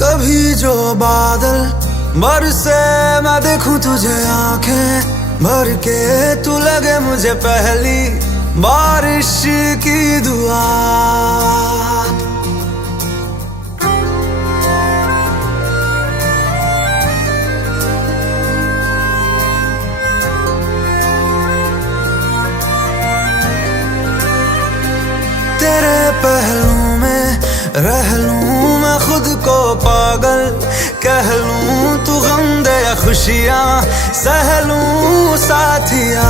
कभी जो बादल बरसे मैं देखूं तुझे आंखें भर के, तू लगे मुझे पहली बारिश की दुआ। तेरे पहलू में रह लूं मैं खुद को पागल, कह लूं तू गम दे या खुशियां सह लूं साथिया।